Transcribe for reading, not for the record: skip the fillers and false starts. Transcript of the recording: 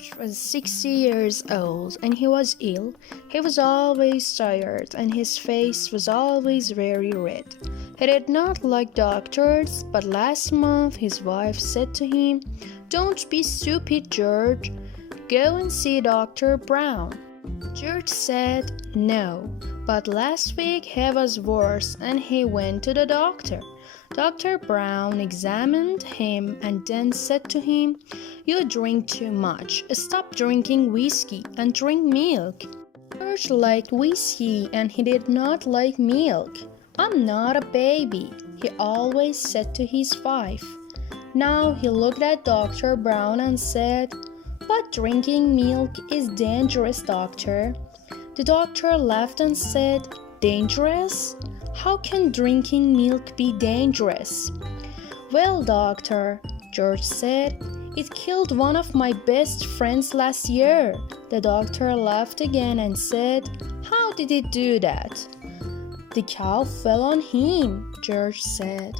George was 60 years old and he was ill. He was always tired and his face was always very red. He did not like doctors, but last month his wife said to him, "Don't be stupid, George. Go and see Dr. Brown." George said no, but last week he was worse and he went to the doctor. Dr. Brown examined him and then said to him, "You drink too much. Stop drinking whiskey and drink milk." George liked whiskey and he did not like milk. "I'm not a baby," he always said to his wife. Now he looked at Dr. Brown and said, "But drinking milk is dangerous, doctor." The doctor laughed and said, "Dangerous? How can drinking milk be dangerous?" "Well, doctor," George said, "it killed one of my best friends last year." The doctor laughed again and said, "How did it do that?" "The cow fell on him," George said.